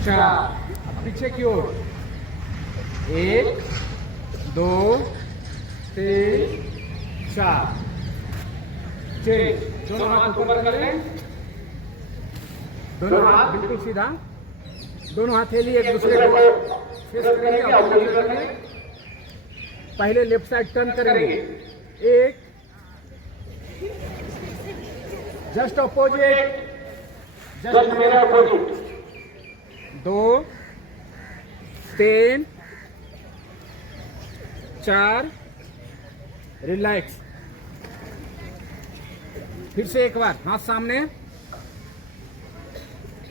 4, अब पीछे की ओर 1 2 3 4। चेंज, दोनों हाथ ऊपर कर लें, दोनों हाथ बिल्कुल सीधा, दोनों हथेली एक दूसरे को फेस करेंगे, ऑपोजिट करेंगे। पहले लेफ्ट साइड टर्न करेंगे, 1 जस्ट ऑपोजिट, जस्ट मेरे ऑपोजिट, 2 3 4, रिलैक्स। फिर से एक बार हाथ सामने,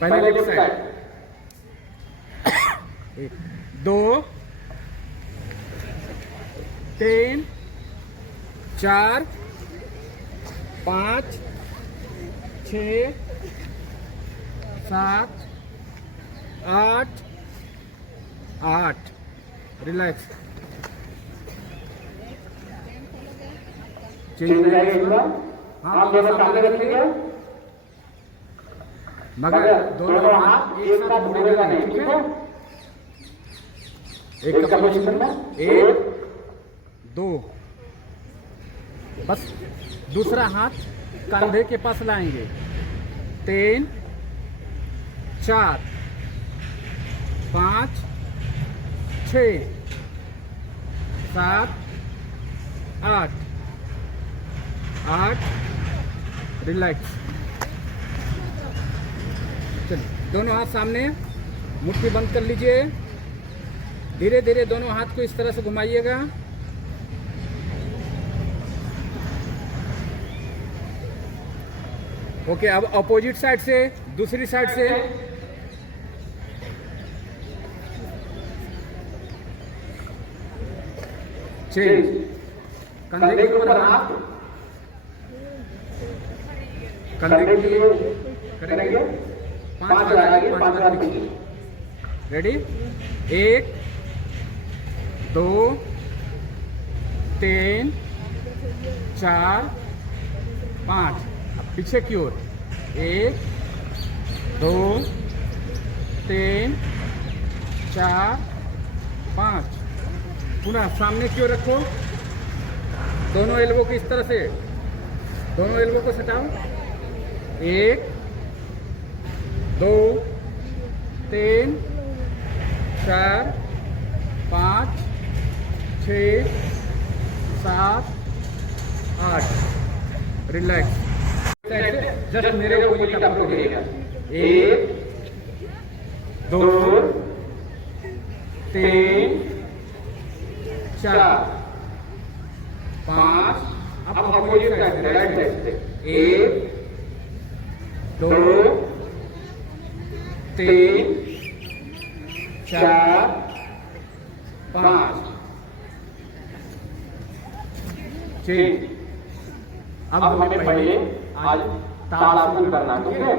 पहले लेफ्ट साइड, 2 3 4 5 6 7 8 8, रिलैक्स। हाँ, दोनों सामने रखिएगा, मगर दोनों हाथ एक साथ मुड़ेगा नहीं, ठीक है। एक का पोजीशन में, 1 2, बस दूसरा हाथ कंधे के पास लाएंगे, 3 4 5 6 7 8 8, रिलैक्स। चलिए, दोनों हाथ सामने, मुट्ठी बंद कर लीजिए, धीरे धीरे दोनों हाथ को इस तरह से घुमाइएगा। ओके, अब अपोजिट साइड से, दूसरी साइड से, चेंज, कंधे के ऊपर हाथ, कंधे के लिए करेंगे, 5 लगाएंगे, 5 बार पीछे, रेडी, 1 2 3 4 5, अब पीछे की ओर 1 2 3 4 5, पुनः सामने की ओर रखो, दोनों एल्बो को इस तरह से, दोनों एल्बो को सटाओ, 1 2 3 4 5 6 7 8, रिलैक्स। जस्ट मेरे ऑपोजिट आपको गिरेगा, 1 2 3 4 5, अब ऑपोजिट साइड से, राइट साइड से, 1 2 3 4 5, ठीक। अब हमें पहले आज ताड़ासन करना, ठीक है।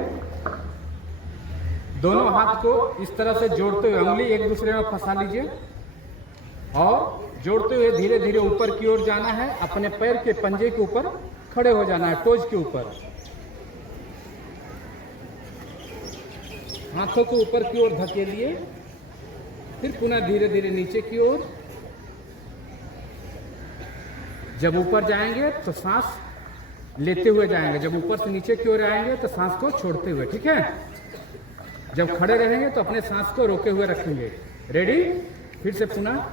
दोनों हाथ को इस तरह से जोड़ते हुए उंगली एक दूसरे में फंसा लीजिए और जोड़ते हुए धीरे धीरे ऊपर की ओर जाना है, अपने पैर के पंजे के ऊपर खड़े हो जाना है, टोज के ऊपर, हाथों को ऊपर की ओर धकेलिए, फिर पुनः धीरे धीरे नीचे की ओर। जब ऊपर जाएंगे तो सांस लेते हुए जाएंगे, जब ऊपर से नीचे की ओर आएंगे तो सांस को छोड़ते हुए, ठीक है। जब खड़े रहेंगे तो अपने सांस को रोके हुए रखेंगे, रेडी। फिर से पुनः,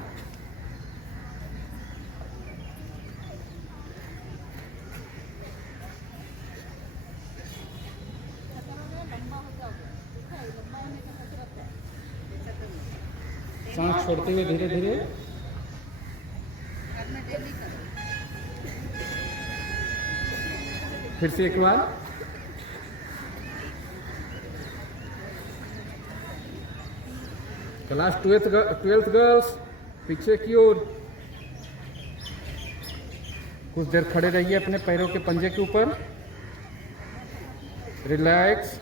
सांस छोड़ते हुए धीरे धीरे, फिर से एक बार, क्लास 12th गर्ल्स पीछे की ओर, कुछ देर खड़े रहिए अपने पैरों के पंजे के ऊपर, रिलैक्स,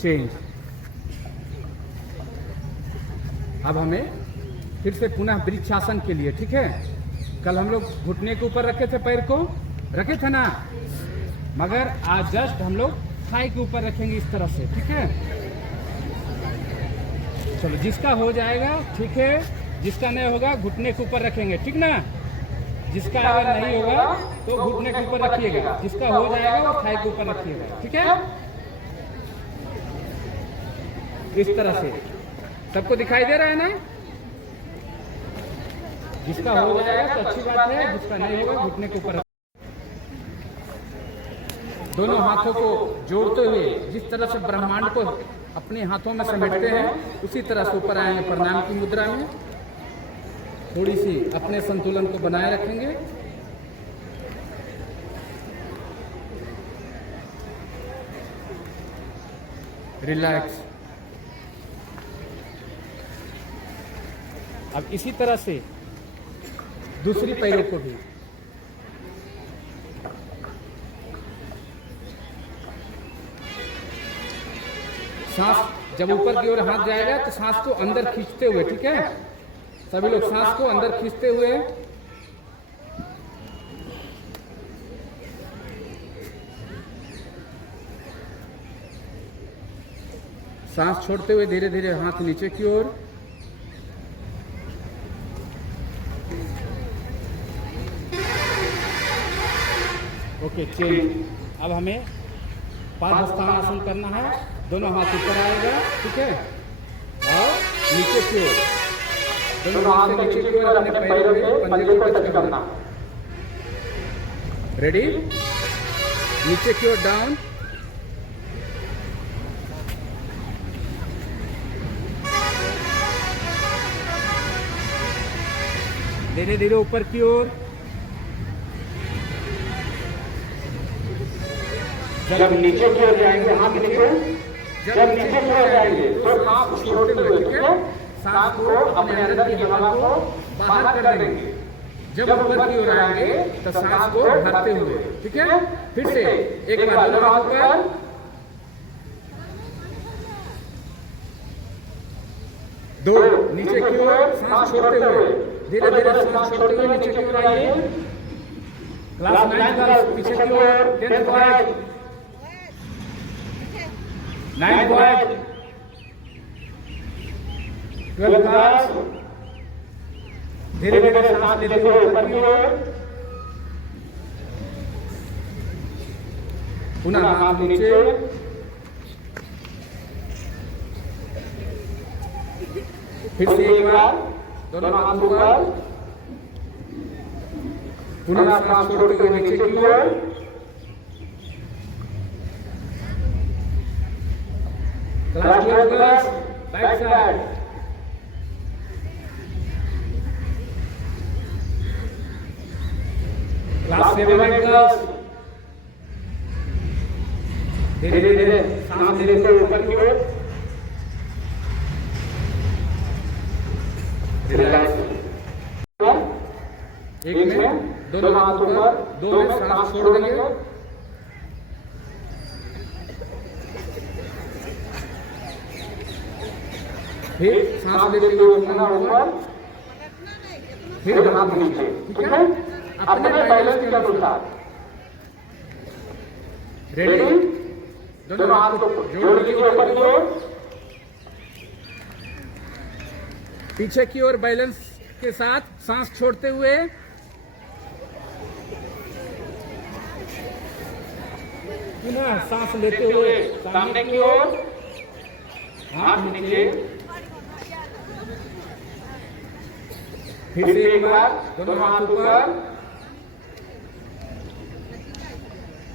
चेंज। अब हमें फिर से पुनः वृक्षासन के लिए, ठीक है। कल हम लोग घुटने के ऊपर रखे थे, पैर को रखे थे ना, मगर आज जस्ट हम लोग थाई के ऊपर रखेंगे इस तरह से, ठीक है। चलो, जिसका हो जाएगा ठीक है, जिसका नहीं होगा घुटने के ऊपर रखेंगे, ठीक ना। जिसका अगर नहीं होगा तो घुटने के ऊपर रखिएगा, जिसका हो जाएगा वो थाई के ऊपर रखिएगा, ठीक है। इस तरह से सबको दिखाई दे रहा है ना। जिसका हो जाएगा तो अच्छी बात है, जिसका नहीं होगा घुटने के ऊपर। दोनों हाथों को जोड़ते हुए जिस तरह से ब्रह्मांड को अपने हाथों में समेटते हैं उसी तरह से ऊपर आएंगे प्रणाम की मुद्रा में। थोड़ी सी अपने संतुलन को बनाए रखेंगे। रिलैक्स। अब इसी तरह से दूसरी पैरों को भी। सांस जब ऊपर की ओर हाथ जाएगा तो सांस को अंदर खींचते हुए, ठीक है। सभी लोग सांस को अंदर खींचते हुए, सांस छोड़ते हुए धीरे धीरे हाथ नीचे की ओर। Okay, change. अब हमें पादहस्तानासन करना है। दोनों हाथ ऊपर आएगा, ठीक है, और नीचे की ओर दोनों हाथ से नीचे की ओर अपने पैरों पे पंजे को टच करना। रेडी। नीचे की ओर डाउन, धीरे धीरे ऊपर की ओर। जब नीचे की ओर जाएंगे हाथ नीचे, जब नीचे की ओर जाएंगे तो सांस छोड़ते हुए, ठीक है, सांस को अपने अंदर की हवा को बाहर कर देंगे। जब ऊपर की ओर आएंगे तो सांस को भरते हुए, ठीक है। फिर से एक बार दोनों हाथ ऊपर, दो नीचे की ओर, सांस छोड़ते हुए, धीरे धीरे सांस छोड़ते हुए नीचे की ओर आइए। क्लास 9 का पीछे की ओर, 10th boy, 9th boy, 12th class. धीरे धीरे सांस लेते हुए ऊपर की ओर, पुनः हाथ नीचे, फिर से एक बार दोनों हाथ ऊपर, पुनः सांस छोड़ते हुए नीचे की ओर। Class 12 class, back side. Class 7 class, धीरे धीरे सांस लेते हुए ऊपर की ओर। एक में दोनों हाथ ऊपर, दो में सांस छोड़ देंगे। फिर सांस लेते हुए पुनः ऊपर, फिर हाथ नीचे, ठीक है, अपने बैलेंस के अनुसार। रेडी। दोनों हाथ को जोड़ लीजिए ऊपर की ओर, पीछे की ओर बैलेंस के साथ सांस छोड़ते हुए। पुनः सांस लेते हुए सामने की ओर, हाथ नीचे। फिर से एक बार दोनों हाथ ऊपर।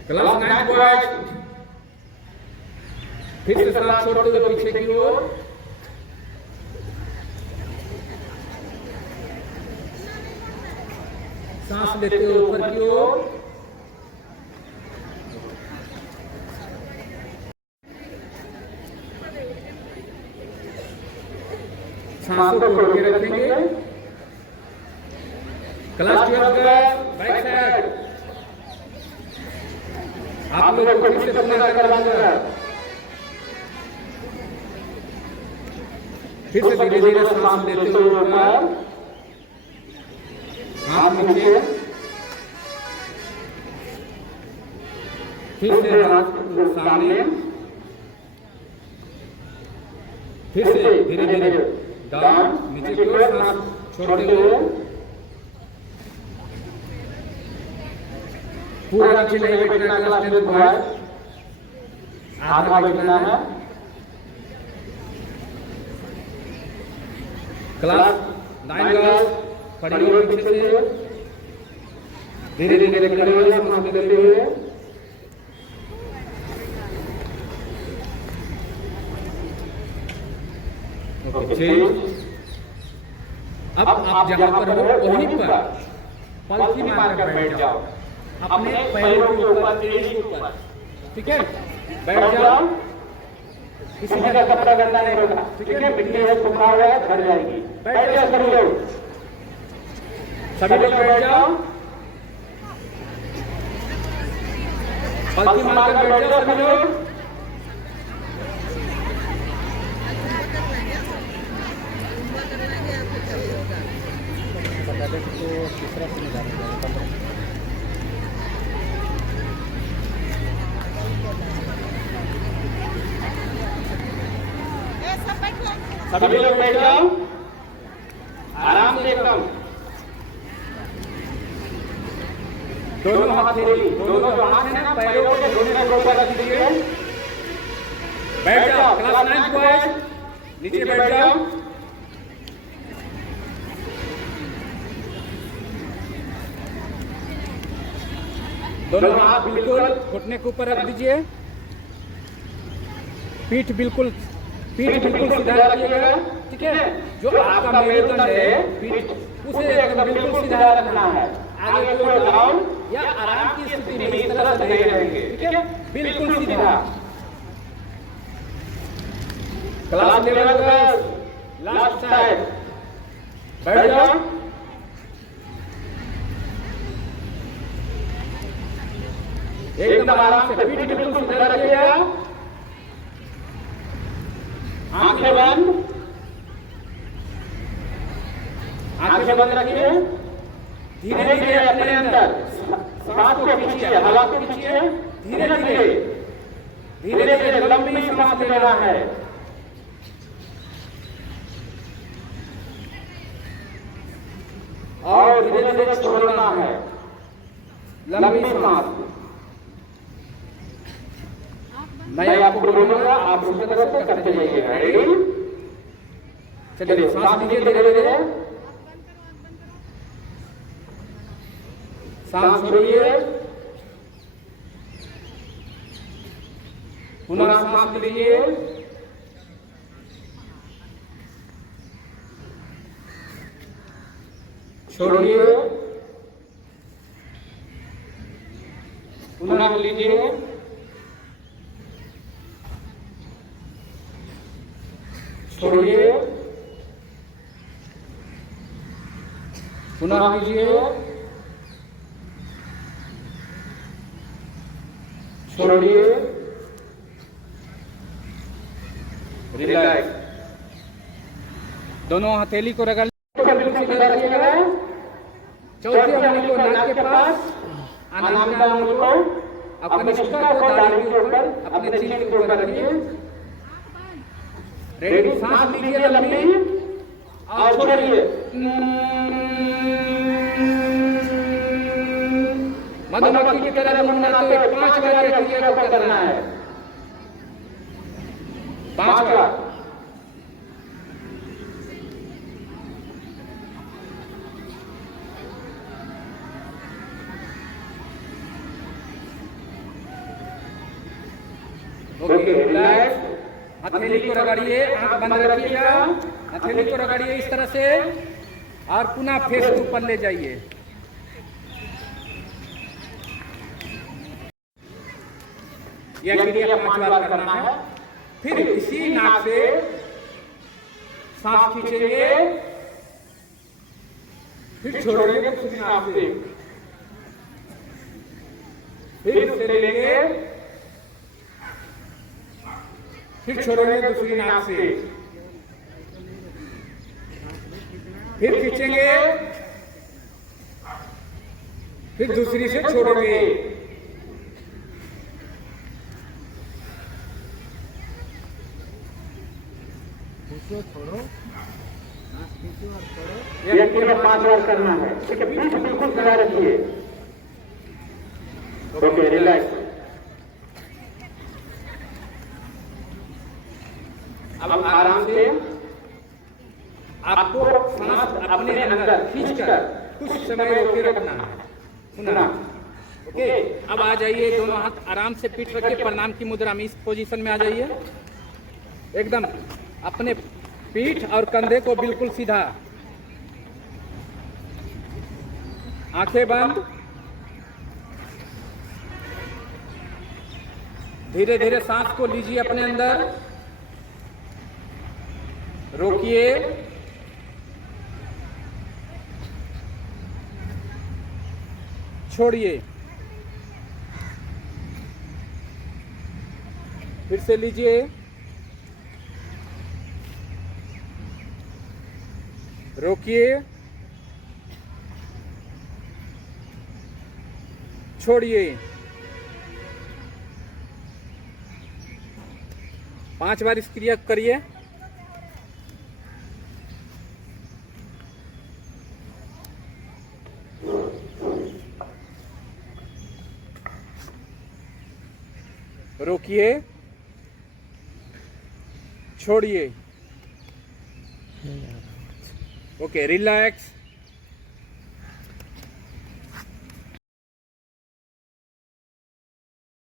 क्लास 9 बॉयज, फिर से सांस छोड़ते हुए पीछे की ओर। सांस लेते हुए ऊपर की ओर। सांसों को रोके रखेंगे। क्लास 12 का बैक साइड। आप लोगों को फिर से पुनः करवाऊंगा। फिर से धीरे धीरे सांस लेते हुए ऊपर, हाथ नीचे। फिर से हाथ सामने, फिर से धीरे धीरे डाउन, नीचे की ओर सांस छोड़ते हुए, पूरा नीचे नहीं बैठना, क्लास 10 बॉयज, आधा बैठना है। क्लास 9 गर्ल्स खड़ी हो पीछे से, धीरे धीरे खड़े हो, सांस लेते हुए। अब आप जहां पर हो वहीं पर पलथी मारकर बैठ जाओ, अपने पैरों के ऊपर, एड़ी के ऊपर, ठीक है? बैठ जाओ, किसी का कपड़ा गंदा नहीं होगा, ठीक है? मिट्टी है, सूखा हुआ है, भर जाएगी। बैठ जाओ सभी लोग, सभी लोग बैठ जाओ, पलथी मारकर बैठ जाओ सभी लोग। सभी लोग बैठ जाओ, आराम से एकदम, दोनों हाथ थेली, दोनों जो हाथ है ना पैरों के दोनों को ऊपर रख दीजिए। बैठ जाओ, क्लास 9 बॉयज नीचे बैठ जाओ। दोनों हाथ बिल्कुल घुटने के ऊपर रख दीजिए, पीठ बिल्कुल सीधा रखिएगा, ठीक है? जो आपका मेरुदंड है पीठ, उसे एकदम बिल्कुल सीधा रखना है। आगे की ओर डाउन या आराम की स्थिति में इस तरह से नहीं रहेंगे, ठीक है? बिल्कुल सीधा। क्लास 11 गर्ल्स लास्ट टाइम, बैठ जाओ, एकदम आराम से, पीठ बिल्कुल सीधा रखिएगा, आंखें बंद, आंखें बंद रखिए। धीरे धीरे अपने अंदर सांस को खींचिए, हवा को खींचिए, धीरे धीरे धीरे धीरे लंबी सांस लेना है। और धीरे धीरे छोड़ना है, लंबी सांस। मैं आपको बोलूंगा, आप उसी तरह से करते जाइएगा। रेडी? चलिए, सांस लीजिए धीरे धीरे, सांस छोड़िए, पुनः सांस लीजिए, छोड़िए, पुनः लीजिए, छोड़िए, पुनः लीजिए, छोड़िए, रिलैक्स। दोनों हथेली को रगड़ रखिएगा। चौथी उंगली को नाक के पास, अनामिका उंगली को अपने कनिष्ठा को दाढ़ी के ऊपर, अपने चिन के ऊपर रखिए। रेडी? सांस लीजिए लंबी और छोड़िए। मधुमक्खी की तरह मुड़ना, तो 5 बार ये क्रिया को करना है, 5 बार। Okay, relax. हथेली को रगड़िए, आंख बंद रखिएगा, हथेली को रगड़िए इस तरह से, और पुनः फेस के ऊपर ले जाइए। यह क्रिया 5 बार करना है। फिर इसी नाक से सांस खींचेंगे, फिर छोड़ेंगे दूसरी नाक से, फिर उसे लेंगे, फिर छोड़ेंगे दूसरी नाक से, फिर खींचेंगे, फिर दूसरी से छोड़ेंगे, खींचो, छोड़ो, सांस खींचो और छोड़ो। ये क्रिया 5 बार करना है। ठीक है, पीठ बिल्कुल सीधा रखिए। Okay, relax. अब आराम से आपको सांस अपने अंदर खींचकर कुछ समय रोके रखना है। सुना। ओके, अब आ जाइए, दोनों हाथ आराम से पीठ रख के प्रणाम की मुद्रा में इस पोजीशन में आ जाइए। एकदम अपने पीठ और कंधे को बिल्कुल सीधा, आंखें बंद, धीरे धीरे सांस को लीजिए अपने अंदर, रोकिए, छोड़िए, फिर से लीजिए, रोकिए, छोड़िए। 5 बार इस क्रिया को करिए। रोकिए, छोड़िए। Okay, relax.